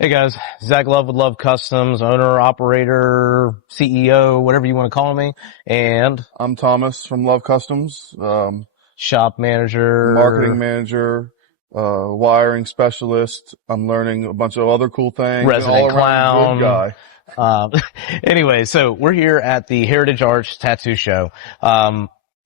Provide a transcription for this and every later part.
Hey guys, Zach Love with Love Customs, owner, operator, CEO, whatever you want to call me, and I'm Thomas from Love Customs, shop marketing manager, manager, wiring specialist. I'm learning a bunch of other cool things and all resident around good clown. guy. Um, anyway, so we're here at the Heritage Arch Tattoo Show.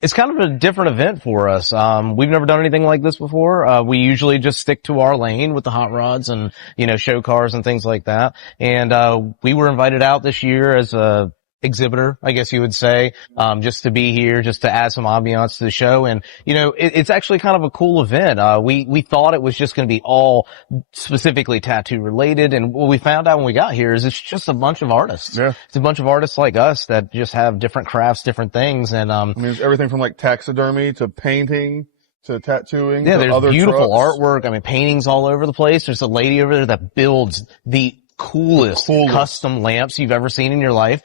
It's kind of a different event for us. We've never done anything like this before. We usually just stick to our lane with the hot rods and, show cars and things like that. And, we were invited out this year as a exhibitor, I guess you would say, just to be here, just to add some ambiance to the show. And, it's actually kind of a cool event. We thought it was just going to be all specifically tattoo related. And what we found out when we got here is it's just a bunch of artists. Yeah. It's a bunch of artists like us that just have different crafts, different things. And, I mean, it's everything from like taxidermy to painting to tattooing yeah, to there's other beautiful trucks. artwork. I mean, paintings all over the place. There's a lady over there that builds the coolest custom lamps you've ever seen in your life.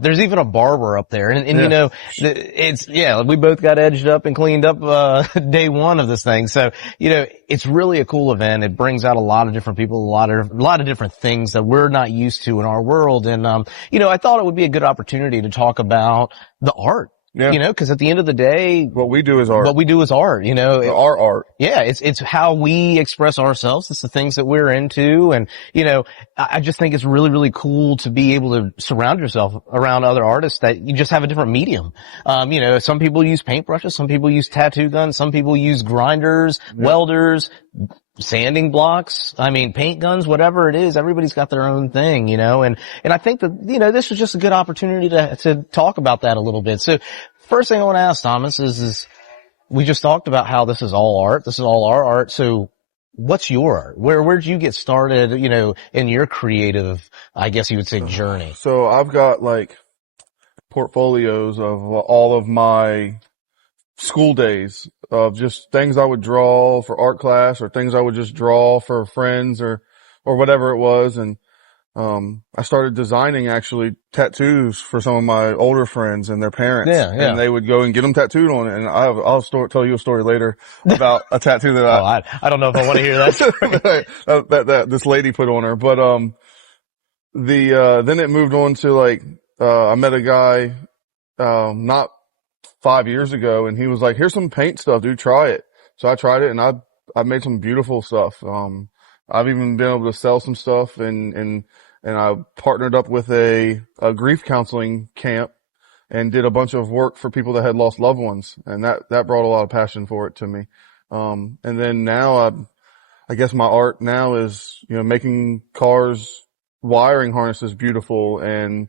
There's even a barber up there. And we both got edged up and cleaned up, day one of this thing. So, it's really a cool event. It brings out a lot of different people, a lot of different things that we're not used to in our world. And, I thought it would be a good opportunity to talk about the art. Yeah. Cause at the end of the day, What we do is art. Our art. Yeah, it's how we express ourselves. It's the things that we're into. And, I just think it's really, really cool to be able to surround yourself around other artists that you just have a different medium. Some people use paintbrushes, some people use tattoo guns, some people use grinders, welders, sanding blocks, paint guns, whatever it is, everybody's got their own thing, and I think that, this was just a good opportunity to talk about that a little bit. So first thing I want to ask Thomas is we just talked about how this is all art. This is all our art. So what's your art? Where'd you get started, in your creative, I guess you would say, journey? So I've got like portfolios of all of my school days of just things I would draw for art class or things I would just draw for friends or whatever it was. And, I started designing actually tattoos for some of my older friends and their parents. Yeah. And they would go and get them tattooed on it. And I'll tell you a story later about a tattoo that I don't know if I want to hear that. that this lady put on her. But, then it moved on to like, I met a guy, not 5 years ago, and he was like, here's some paint stuff, dude, try it. So I tried it and I made some beautiful stuff. I've even been able to sell some stuff and I partnered up with a grief counseling camp and did a bunch of work for people that had lost loved ones. And that brought a lot of passion for it to me. And then now I guess my art now is, making cars, wiring harnesses beautiful and,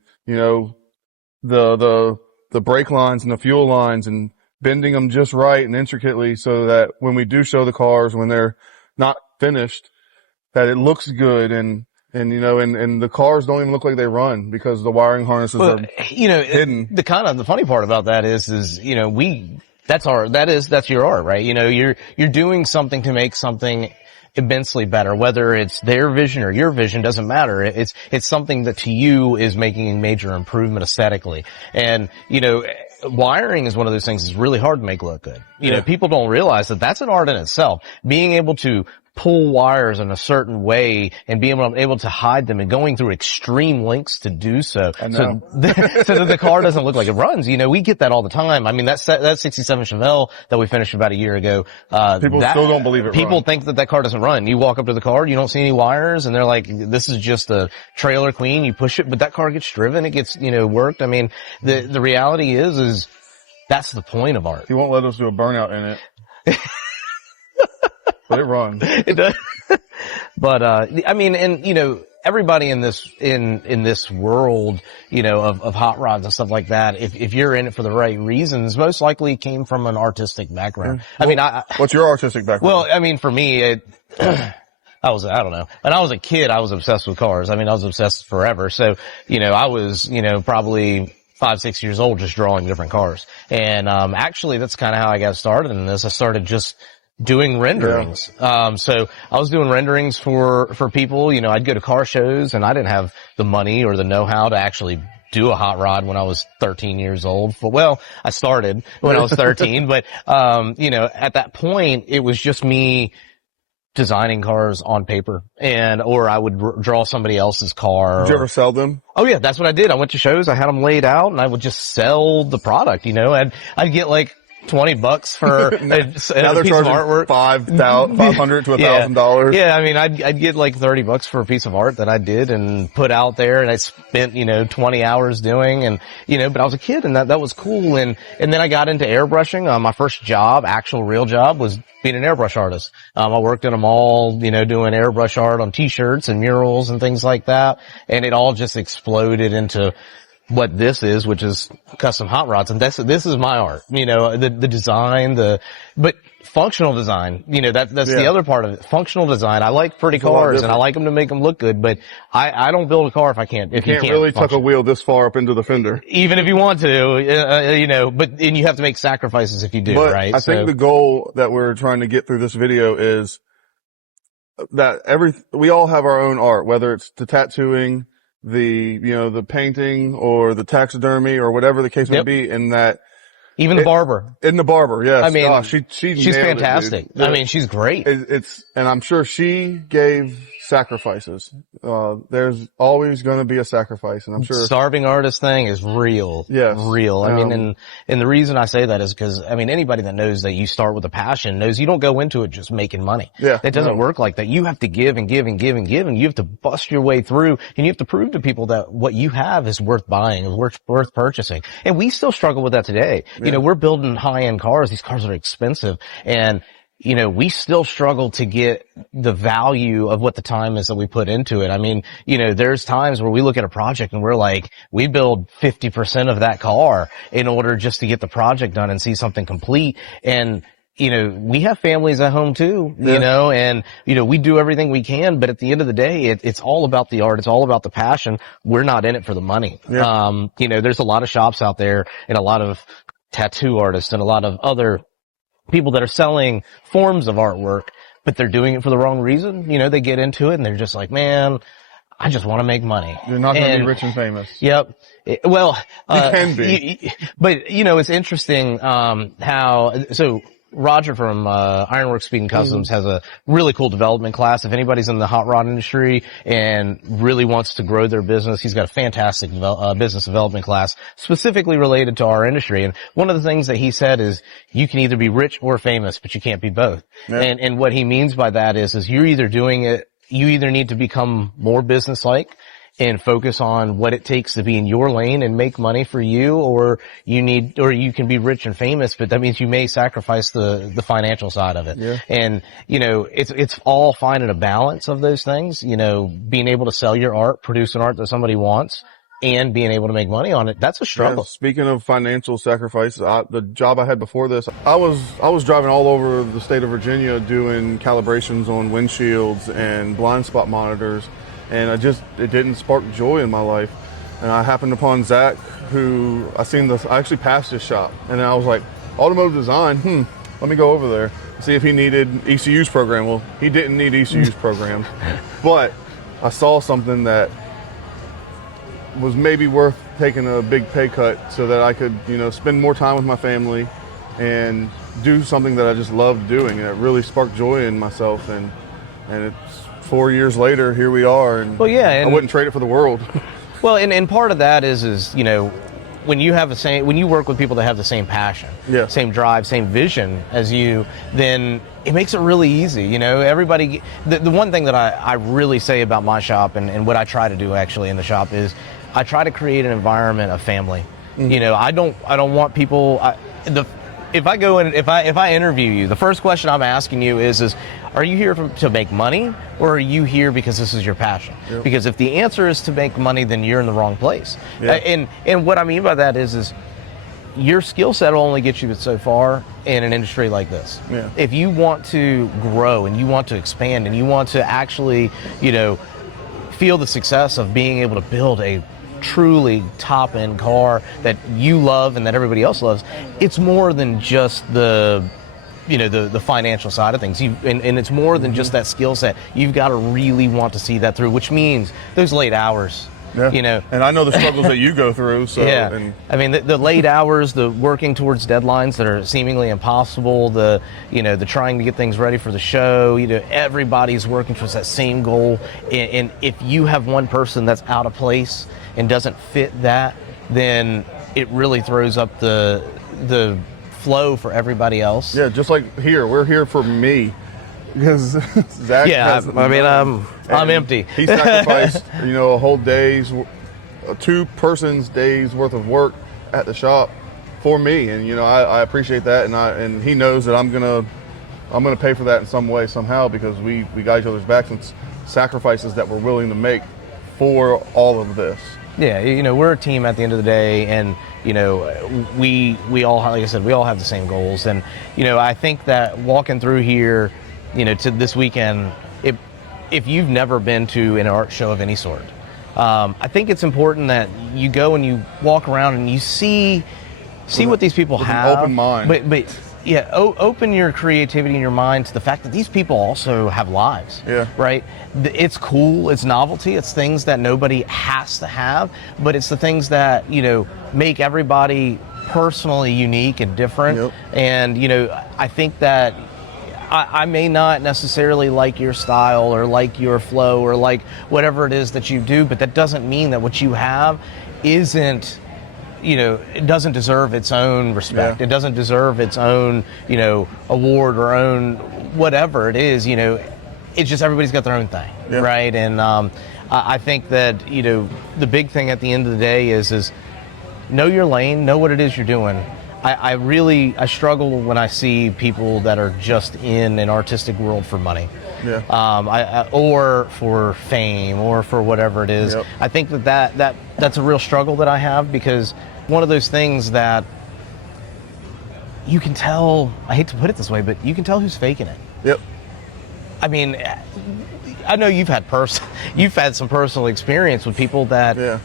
the brake lines and the fuel lines and bending them just right and intricately so that when we do show the cars, when they're not finished, that it looks good and the cars don't even look like they run because the wiring harnesses are hidden. The funny part about that is that's your art, right? You're doing something to make something immensely better, whether it's their vision or your vision, doesn't matter. It's something that to you is making a major improvement aesthetically. And, wiring is one of those things that's really hard to make look good. People don't realize that that's an art in itself. Being able to pull wires in a certain way and being able to hide them and going through extreme lengths to do so. So that the car doesn't look like it runs. We get that all the time. That 67 Chevelle that we finished about a year ago, people still don't believe it. People think that car doesn't run. You walk up to the car, you don't see any wires, and they're like, this is just a trailer queen. You push it, but that car gets driven. It gets, worked. The reality is that's the point of art. He won't let us do a burnout in it. But it runs. It does. But, everybody in this world, of hot rods and stuff like that, if you're in it for the right reasons, most likely came from an artistic background. What's your artistic background? Well, for me, I don't know. When I was a kid, I was obsessed with cars. I was obsessed forever. So, I was, probably 5, 6 years old just drawing different cars. And, actually that's kind of how I got started in this. I started just doing renderings. Yeah. So I was doing renderings for people. I'd go to car shows and I didn't have the money or the know-how to actually do a hot rod when I was 13 years old. I started when I was 13, but, at that point it was just me designing cars on paper, or I would draw somebody else's car. Did you ever sell them? Oh yeah, that's what I did. I went to shows, I had them laid out, and I would just sell the product, I'd get like $20 for a Now piece they're of charging artwork. $500 to $1,000. Yeah, I mean, I'd get like $30 for a piece of art that I did and put out there, and I spent, 20 hours doing, and, but I was a kid, and that was cool, and then I got into airbrushing. My first job, actual real job, was being an airbrush artist. I worked in a mall, doing airbrush art on t-shirts and murals and things like that, and it all just exploded into what this is, which is custom hot rods. And this is my art, the design, but functional design, that's the other part of it. Functional design. I like pretty cars and I like them to make them look good, but I don't build a car if you can't really function. tuck a wheel this far up into the fender. Even if you want to, and you have to make sacrifices if you do, but right? I think the goal that we're trying to get through this video is that we all have our own art, whether it's the tattooing, the painting or the taxidermy or whatever the case may be, and that even the barber. In the barber, yes. I mean, gosh, she's fantastic. It, I mean, she's great. And I'm sure she gave sacrifices. There's always going to be a sacrifice, and I'm sure starving artist thing is real. Yes. Real. I mean, and the reason I say that is because, anybody that knows that you start with a passion knows you don't go into it just making money. Yeah. It doesn't work like that. You have to give and give and give and give, and you have to bust your way through, and you have to prove to people that what you have is worth buying, is worth purchasing. And we still struggle with that today. Yeah. We're building high-end cars. These cars are expensive, and we still struggle to get the value of what the time is that we put into it. I mean, there's times where we look at a project and we're like, we build 50% of that car in order just to get the project done and see something complete. And, we have families at home too, and, we do everything we can, but at the end of the day, it's all about the art. It's all about the passion. We're not in it for the money. Yeah. There's a lot of shops out there and a lot of tattoo artists and a lot of other people that are selling forms of artwork, but they're doing it for the wrong reason. They get into it and they're just like, man, I just want to make money. You're not going to be rich and famous. Yep. Well, you can be. But it's interesting, so Roger from Ironworks Speed and Customs has a really cool development class. If anybody's in the hot rod industry and really wants to grow their business, he's got a fantastic business development class specifically related to our industry. And one of the things that he said is you can either be rich or famous, but you can't be both. Yeah. And what he means by that is you're either doing it, you either need to become more business-like and focus on what it takes to be in your lane and make money for you, or you can be rich and famous, but that means you may sacrifice the financial side of it. Yeah. And, it's all finding a balance of those things, being able to sell your art, produce an art that somebody wants, and being able to make money on it. That's a struggle. Yeah, speaking of financial sacrifices, the job I had before this, I was driving all over the state of Virginia doing calibrations on windshields and blind spot monitors. And it didn't spark joy in my life. And I happened upon Zach, who I actually passed his shop. And I was like, automotive design, let me go over there, see if he needed ECUs programmed. Well, he didn't need ECUs programmed, but I saw something that was maybe worth taking a big pay cut so that I could, spend more time with my family and do something that I just loved doing. And it really sparked joy in myself. And it's 4 years later, here we are, and, I wouldn't trade it for the world. Well, and part of that is when you work with people that have the same passion, same drive, same vision as you, then it makes it really easy. Everybody. The one thing that I really say about my shop and what I try to do actually in the shop is I try to create an environment of family. Mm-hmm. I don't want people. If I go in, if I interview you, the first question I'm asking you is are you here to make money, or are you here because this is your passion? Yep. Because if the answer is to make money, then you're in the wrong place. Yep. And what I mean by that is your skill set will only get you so far in an industry like this. Yeah. If you want to grow and you want to expand and you want to actually, feel the success of being able to build a truly top-end car that you love and that everybody else loves, it's more than just the financial side of things. And it's more than just that skill set. You've got to really want to see that through, which means those late hours, Yeah. You know, and I know the struggles that you go through. So, yeah. and I mean, the late hours, the working towards deadlines that are seemingly impossible, the trying to get things ready for the show, everybody's working towards that same goal. And if you have one person that's out of place and doesn't fit that, then it really throws up the flow for everybody else. yeah, just like here, we're here for me. Because Zach, yeah, I'm empty. He sacrificed, a whole day's, a 2-person's day's worth of work at the shop for me, and I appreciate that, and he knows that I'm gonna pay for that in some way somehow, because we got each other's backs and sacrifices that we're willing to make for all of this. Yeah, we're a team at the end of the day, and we all, like I said, we all have the same goals, and I think that walking through here, to this weekend, if you've never been to an art show of any sort, I think it's important that you go and you walk around and you see what these people have. An open mind. But yeah, open your creativity and your mind to the fact that these people also have lives. Yeah. Right? It's cool, it's novelty, it's things that nobody has to have, but it's the things that, make everybody personally unique and different. Yep. And, I think that I may not necessarily like your style or like your flow or like whatever it is that you do, but that doesn't mean that what you have it doesn't deserve its own respect. Yeah. It doesn't deserve its own, award or own whatever it is, it's just everybody's got their own thing, yeah. right? And I think that, the big thing at the end of the day is know your lane, know what it is you're doing. I struggle when I see people that are just in an artistic world for money, or for fame, or for whatever it is. Yep. I think that's a real struggle that I have, because one of those things that you can tell, I hate to put it this way, but you can tell who's faking it. Yep. I mean, I know you've had some personal experience with people that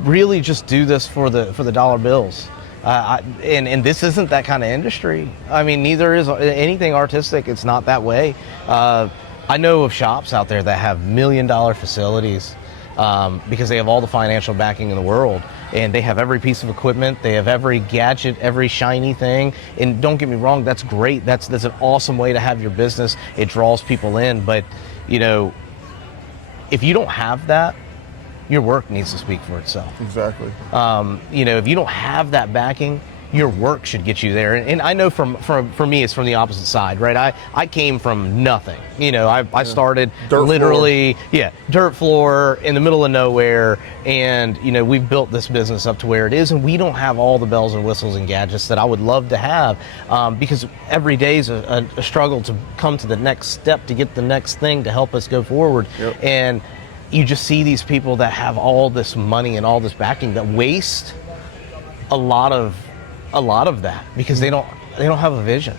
really just do this for the dollar bills. And this isn't that kind of industry. I mean, neither is anything artistic. It's not that way. I know of shops out there that have $1 million facilities because they have all the financial backing in the world, and they have every piece of equipment, they have every gadget, every shiny thing. And don't get me wrong, that's great. That's an awesome way to have your business. It draws people in, but if you don't have that, your work needs to speak for itself. Exactly. If you don't have that backing, your work should get you there. And I know for me, it's from the opposite side, right? I came from nothing. I started literally, dirt floor in the middle of nowhere. And, we've built this business up to where it is. And we don't have all the bells and whistles and gadgets that I would love to have, because every day is a struggle to come to the next step, to get the next thing to help us go forward. Yep. And you just see these people that have all this money and all this backing that waste a lot of that, because they don't have a vision.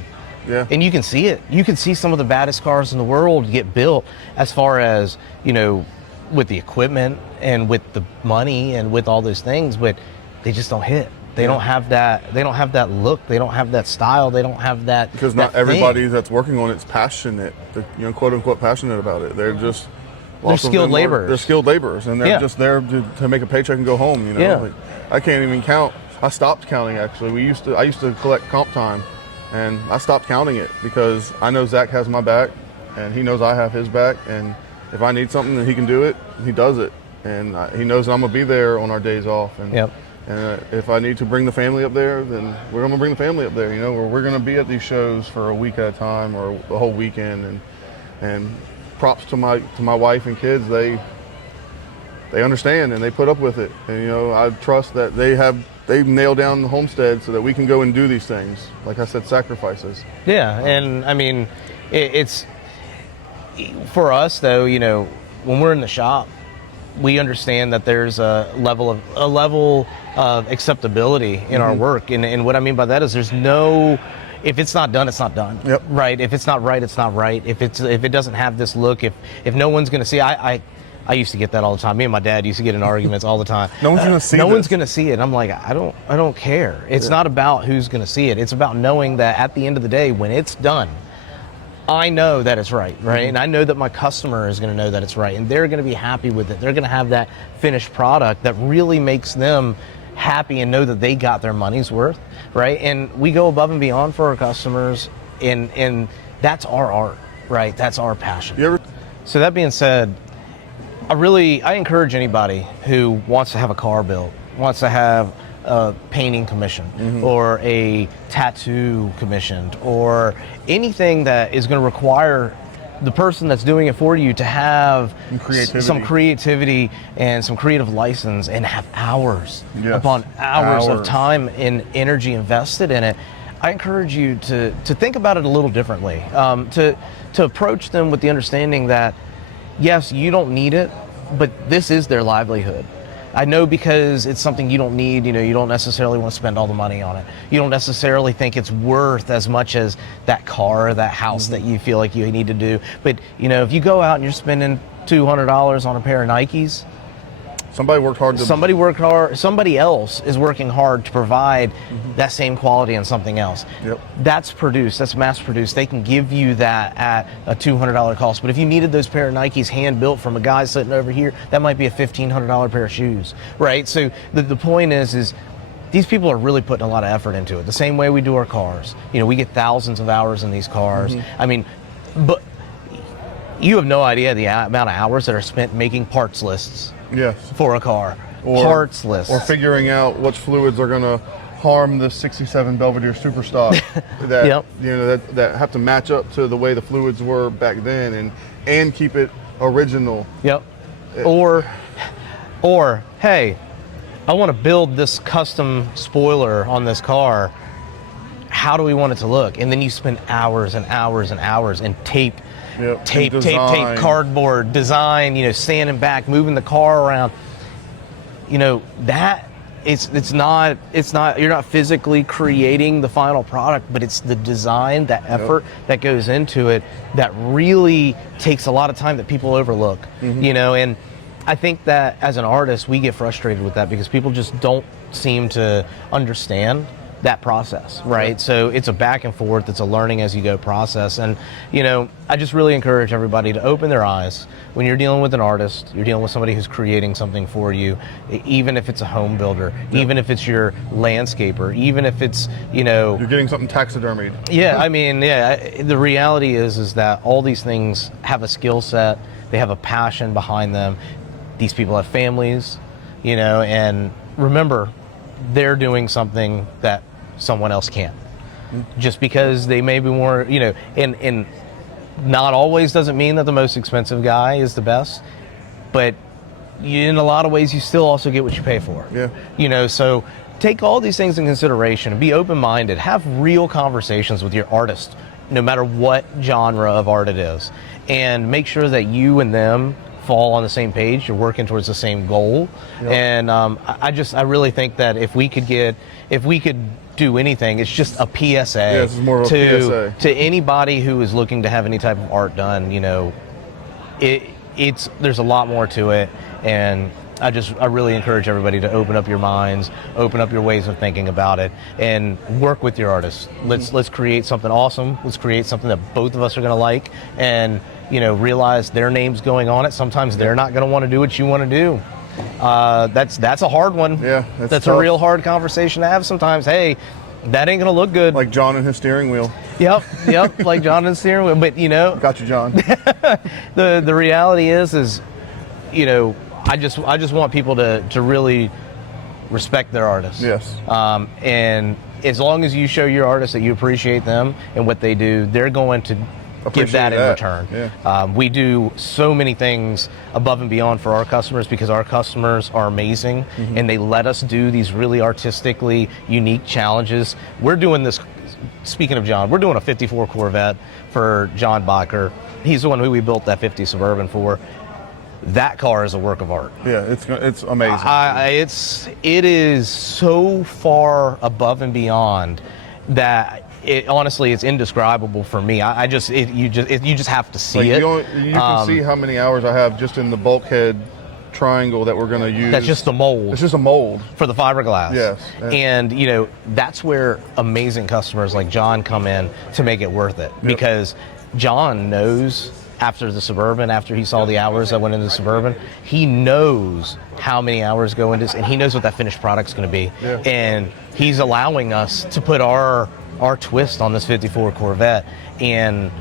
Yeah. And you can see it. You can see some of the baddest cars in the world get built, as far as, with the equipment and with the money and with all those things, but they just don't hit. They don't have that. They don't have that look. They don't have that style. They don't have that. Because not everybody that's working on it's passionate. They're, quote unquote, passionate about it. They're just. They're skilled laborers. They're skilled laborers, and they're just there to make a paycheck and go home. Like, I can't even count. I stopped counting, actually. I used to collect comp time, and I stopped counting it because I know Zach has my back, and he knows I have his back, and if I need something and he can do it, he does it, and he knows I'm gonna be there on our days off, and if I need to bring the family up there, then we're gonna bring the family up there. We're gonna be at these shows for a week at a time or a whole weekend, and props to my wife and kids. They understand and they put up with it, and I trust that they've nailed down the homestead so that we can go and do these things. Like I said, sacrifices. Yeah, and I mean, it's for us though. When we're in the shop, we understand that there's a level of acceptability in our work, and what I mean by that is there's no. If it's not done, it's not done. Yep. Right. If it's not right, it's not right. If it doesn't have this look, if no one's going to see, I used to get that all the time. Me and my dad used to get in arguments all the time. No one's going to see. No one's going to see it. I'm like, I don't care. It's not about who's going to see it. It's about knowing that at the end of the day, when it's done, I know that it's right? And I know that my customer is going to know that it's right, and they're going to be happy with it. They're going to have that finished product that really makes them happy and know that they got their money's worth, right? And we go above and beyond for our customers, and that's our art, right? That's our passion. So that being said, I encourage anybody who wants to have a car built, wants to have a painting commissioned, or a tattoo commissioned, or anything that is going to require the person that's doing it for you to have some creativity and some creative license, and have hours upon hours of time and energy invested in it. I encourage you to think about it a little differently, to approach them with the understanding that, yes, you don't need it, but this is their livelihood. I know, because it's something you don't need, you don't necessarily want to spend all the money on it. You don't necessarily think it's worth as much as that car or that house that you feel like you need to do. But, if you go out and you're spending $200 on a pair of Nikes, somebody worked hard. Somebody else is working hard to provide that same quality on something else. That's mass produced. They can give you that at a $200 cost. But if you needed those pair of Nikes hand built from a guy sitting over here, that might be a $1,500 pair of shoes, right? So the point is these people are really putting a lot of effort into it. The same way we do our cars. We get thousands of hours in these cars. I mean, but you have no idea the amount of hours that are spent making parts lists. For a car, parts list, or figuring out which fluids are going to harm the '67 Belvedere Superstock that that have to match up to the way the fluids were back then, and keep it original. Or hey, I want to build this custom spoiler on this car. How do we want it to look? And then you spend hours and hours and hours and tape, cardboard, design, standing back, moving the car around. That it's not, you're not physically creating the final product, but it's the design, that effort that goes into it that really takes a lot of time that people overlook, and I think that as an artist, we get frustrated with that because people just don't seem to understand that process, right? So it's a back and forth, it's a learning as you go process. And, I just really encourage everybody to open their eyes. When you're dealing with an artist, you're dealing with somebody who's creating something for you, even if it's a home builder, even if it's your landscaper, even if it's, you're getting something taxidermied. The reality is that all these things have a skill set, they have a passion behind them. These people have families, and remember, they're doing something that someone else can't. Just because they may be more, and not always doesn't mean that the most expensive guy is the best, but in a lot of ways you still also get what you pay for. So take all these things in consideration and be open-minded. Have real conversations with your artist, no matter what genre of art it is, and make sure that you and them fall on the same page. You're working towards the same goal. And I really think that if we could do anything, it's just a PSA, this is more of a PSA to anybody who is looking to have any type of art done. There's a lot more to it, and I really encourage everybody to open up your minds, open up your ways of thinking about it, and work with your artists. Let's create something awesome. Let's create something that both of us are going to like, and realize their name's going on it. Sometimes they're not going to want to do what you want to do. That's a hard one. That's tough. A real hard conversation to have sometimes. Hey, that ain't going to look good. Like John and his steering wheel. Yep. Like John and his steering wheel. But got you, John. the reality is I just want people to really respect their artists. And as long as you show your artists that you appreciate them and what they do, they're going to give that in return. We do so many things above and beyond for our customers because our customers are amazing, and they let us do these really artistically unique challenges. We're doing this, speaking of John, we're doing a 54 Corvette for John Bacher. He's the one who we built that 50 Suburban for. That car is a work of art. It's amazing. It is so far above and beyond that. Honestly, it's indescribable for me. You just have to see it. You can see how many hours I have just in the bulkhead triangle that we're going to use. That's just the mold. It's just a mold for the fiberglass. Yes. And that's where amazing customers like John come in to make it worth it, because John knows after the Suburban, after he saw the hours that went into the Suburban, he knows how many hours go into this, and he knows what that finished product's going to be. Yeah. And he's allowing us to put our twist on this 54 Corvette. And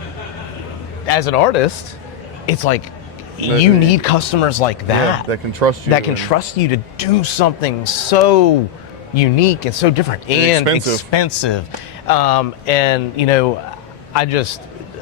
as an artist, it's like, you need customers like that. That can trust you. That can trust you to do something so unique and so different and expensive. And, you know,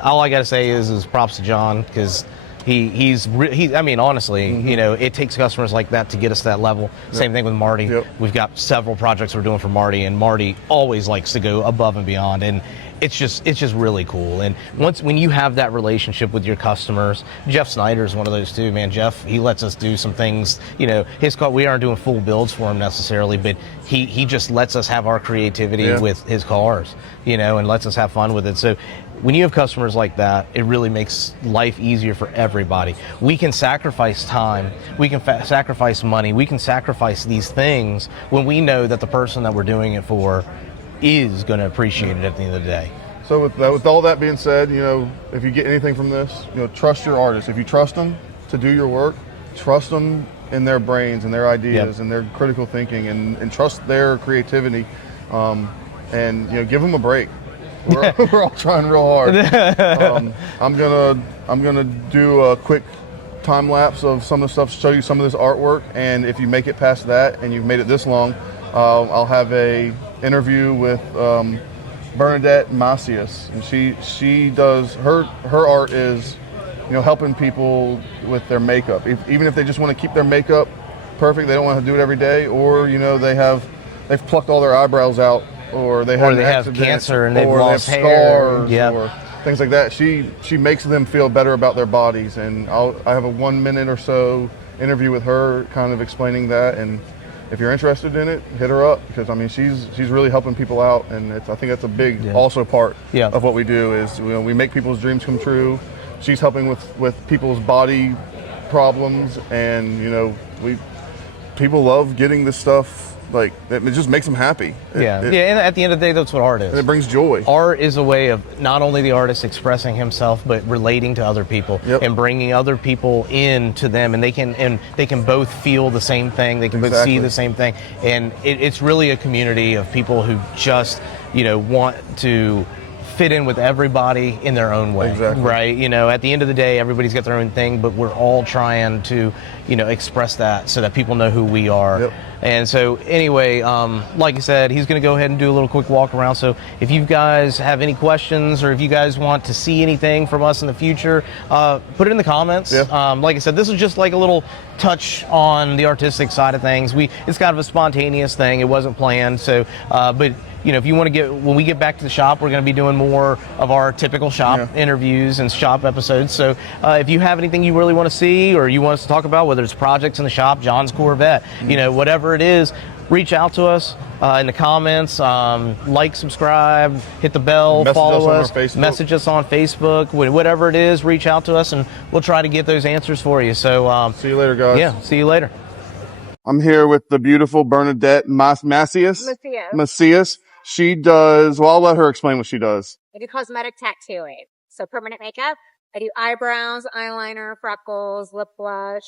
all I got to say is props to John, because I mean, honestly, you know, it takes customers like that to get us to that level. Same thing with Marty. We've got several projects we're doing for Marty, and Marty always likes to go above and beyond. And it's just really cool. And when you have that relationship with your customers, Jeff Snyder is one of those too, man. Jeff, he lets us do some things, you know, his car, we aren't doing full builds for him necessarily, but he just lets us have our creativity with his cars, you know, and lets us have fun with it. So when you have customers like that, it really makes life easier for everybody. We can sacrifice time, we can sacrifice money, we can sacrifice these things when we know that the person that we're doing it for is going to appreciate it at the end of the day. So with all that being said, you know, if you get anything from this, you know, trust your artists. If you trust them to do your work, trust them in their brains and their ideas and their critical thinking, and trust their creativity, and, you know, give them a break. We're all trying real hard. I'm gonna do a quick time lapse of some of the stuff, show you some of this artwork, and if you make it past that and you've made it this long, I'll have a interview with Bernadette Macias, and she does her art is, you know, helping people with their makeup. Even if they just want to keep their makeup perfect, they don't want to do it every day, or, you know, they've plucked all their eyebrows out, or they have cancer and they've lost hair, scars, or things like that. She makes them feel better about their bodies, and I have a 1 minute or so interview with her, kind of explaining that. And if you're interested in it, hit her up, because I mean, she's really helping people out, and I think that's a big also part of what we do is, you know, we make people's dreams come true. She's helping with people's body problems, and, you know, people love getting this stuff. Like, it just makes them happy. And at the end of the day, that's what art is. And it brings joy. Art is a way of not only the artist expressing himself, but relating to other people and bringing other people in to them, and they can both feel the same thing. They can both see the same thing, and it's really a community of people who just, you know, want to fit in with everybody in their own way, right? You know, at the end of the day, everybody's got their own thing, but we're all trying to, you know, express that so that people know who we are. And so anyway, like I said, he's going to go ahead and do a little quick walk around. So if you guys have any questions, or if you guys want to see anything from us in the future, put it in the comments. Like I said, this is just like a little touch on the artistic side of things. It's kind of a spontaneous thing. It wasn't planned. So, but you know, if you want to when we get back to the shop, we're going to be doing more of our typical shop interviews and shop episodes. So if you have anything you really want to see, or you want us to talk about, whether it's projects in the shop, John's Corvette, you know, whatever it is, reach out to us in the comments, like, subscribe, hit the bell, follow us, message us on Facebook, whatever it is, reach out to us, and we'll try to get those answers for you. So see you later, guys. Yeah, see you later. I'm here with the beautiful Bernadette Macias. She does, well, I'll let her explain what she does. I do cosmetic tattooing, so permanent makeup. I do eyebrows, eyeliner, freckles, lip blush.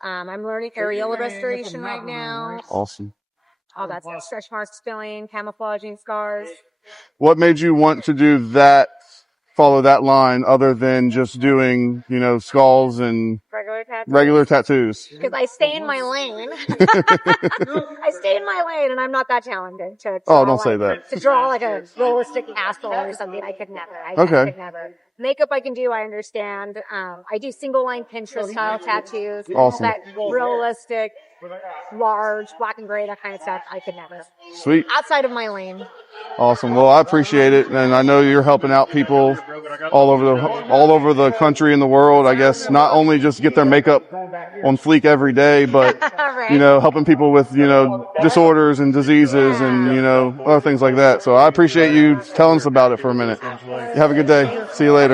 I'm learning areola restoration right now. Awesome. All that stuff. Stretch marks, filling, camouflaging scars. What made you want to do that, follow that line, other than just doing, you know, skulls and regular tattoos? Because I stay in my lane. I stay in my lane, and I'm not that talented to draw. Don't say that. To draw like a realistic asshole or something, I could never. I could never. Makeup I can do, I understand. I do single line Pinterest style tattoos. Awesome. That realistic, large, black and gray, that kind of stuff, I could never. Sweet. Outside of my lane. Awesome. Well, I appreciate it, and I know you're helping out people all over the country and the world. I guess not only just get their makeup on fleek every day, but you know, helping people with, you know, disorders and diseases and, you know, other things like that. So I appreciate you telling us about it for a minute. Have a good day. See you later.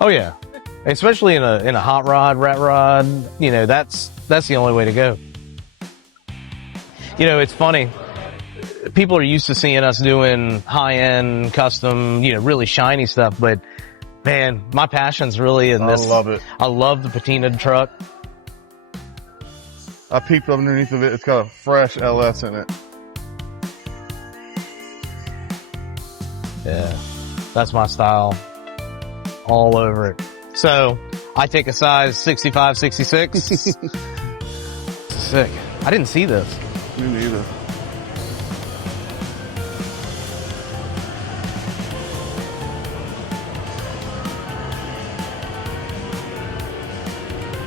Oh yeah. Especially in a hot rod, rat rod, you know, that's the only way to go. You know, it's funny. People are used to seeing us doing high-end, custom, you know, really shiny stuff, but man, my passion's really in this. I love it. I love the patina truck. I peeped underneath of it. It's got a fresh LS in it. Yeah, that's my style all over it. So I take a size 65, 66. Sick. I didn't see this. Me neither.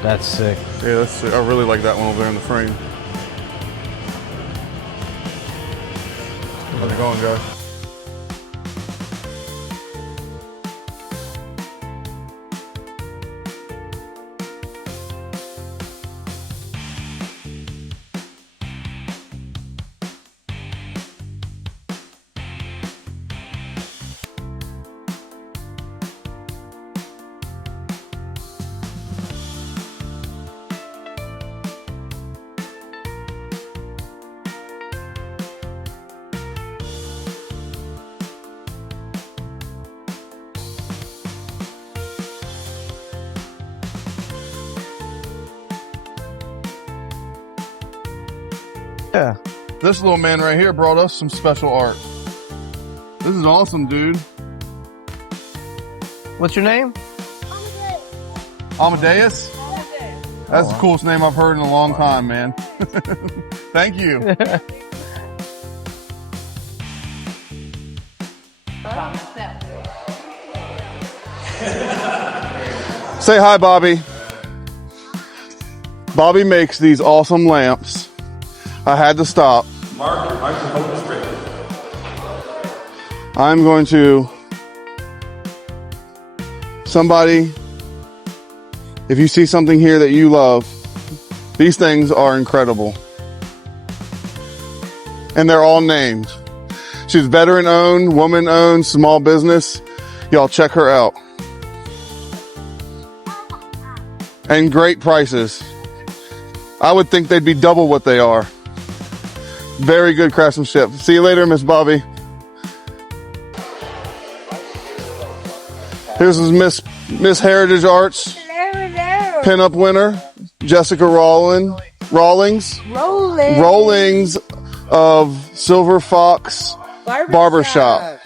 That's sick. Yeah, that's sick. I really like that one over there in the frame. How's it going, guys? Yeah. This little man right here brought us some special art. This is awesome, dude. What's your name? Amadeus? That's the coolest name I've heard in a long time, man. Thank you. Say hi, Bobby. Bobby makes these awesome lamps. I had to stop. Mark, your microphone is straight. I'm going to, somebody, if you see something here that you love, these things are incredible. And they're all named. She's veteran owned, woman owned, small business. Y'all check her out. And great prices. I would think they'd be double what they are. Very good craftsmanship. See you later, Miss Bobby. Here's Miss Heritage Arts pinup winner, Jessica Rawlings of Silver Fox Barbershop.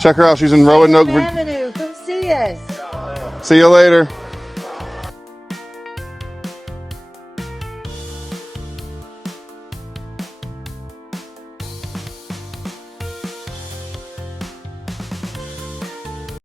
Check her out. She's in Roanoke. Avenue. Come see us. See you later.